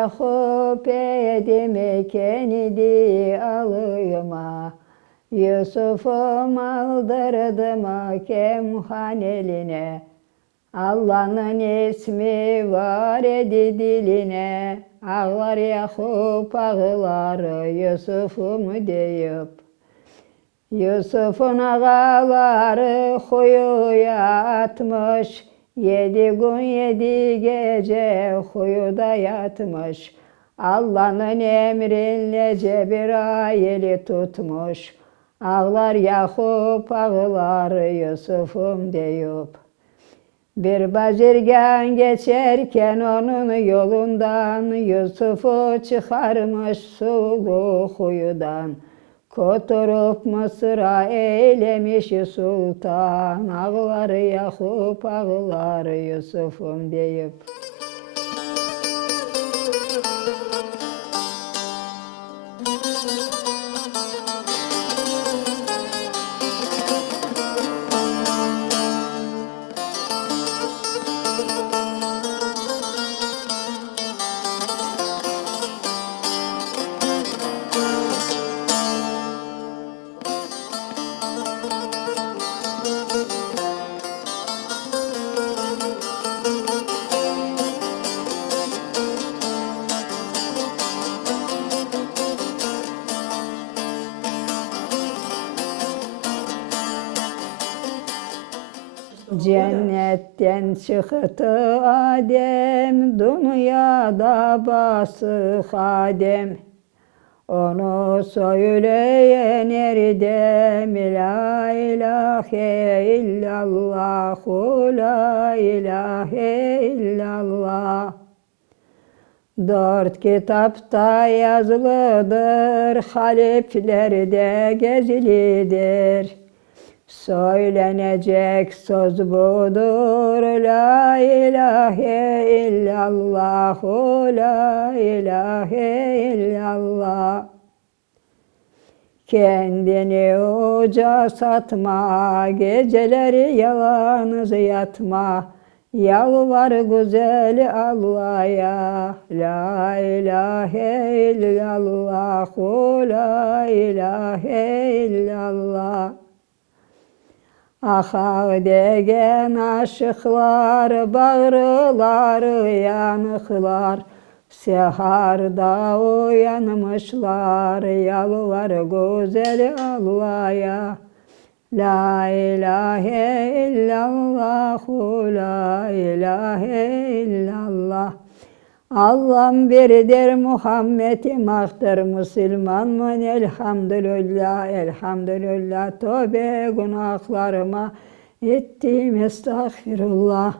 Yakup edimi kenidi alıma, Yusuf'um aldırdım Kemhan eline. Allah'ın ismi var idi diline, ağlar Yakup ağlar Yusuf'um deyip. Yusuf'un ağaları huyuya atmış, 7 gün 7 gece huyuda yatmış. Allah'ın emrinle Cebrail'i tutmuş, ağlar Yakup ağlar Yusuf'um deyip. Bir bazirgan geçerken onun yolundan, Yusuf'u çıkarmış sulu huyudan. Koturup Mısır'a eylemiş sultan, ağlar Yakup ağlar Yusuf'um deyip. Cennetten çıktı Adem, dünyada basık Adem. Onu söyleyen erdem, la ilahe illallah, la ilahe illallah. 4 kitapta yazılıdır, harflerde gezilidir. Söylenecek söz budur, la ilahe illallah, la ilahe illallah. Kendini uca satma, geceleri yalnız yatma, yalvar güzel Allah'a, la ilahe illallah, la ilahe illallah. Aha degen aşıklar, bağrıları yanıklar, seharda uyanmışlar, yalvar güzel Allah'a. La ilahe illallah, la ilahe illallah. Allah'ım biridir, Muhammed'im haktır, Müslümanım elhamdülillah, elhamdülillah. Tövbe günahlarıma ettim estağfirullah.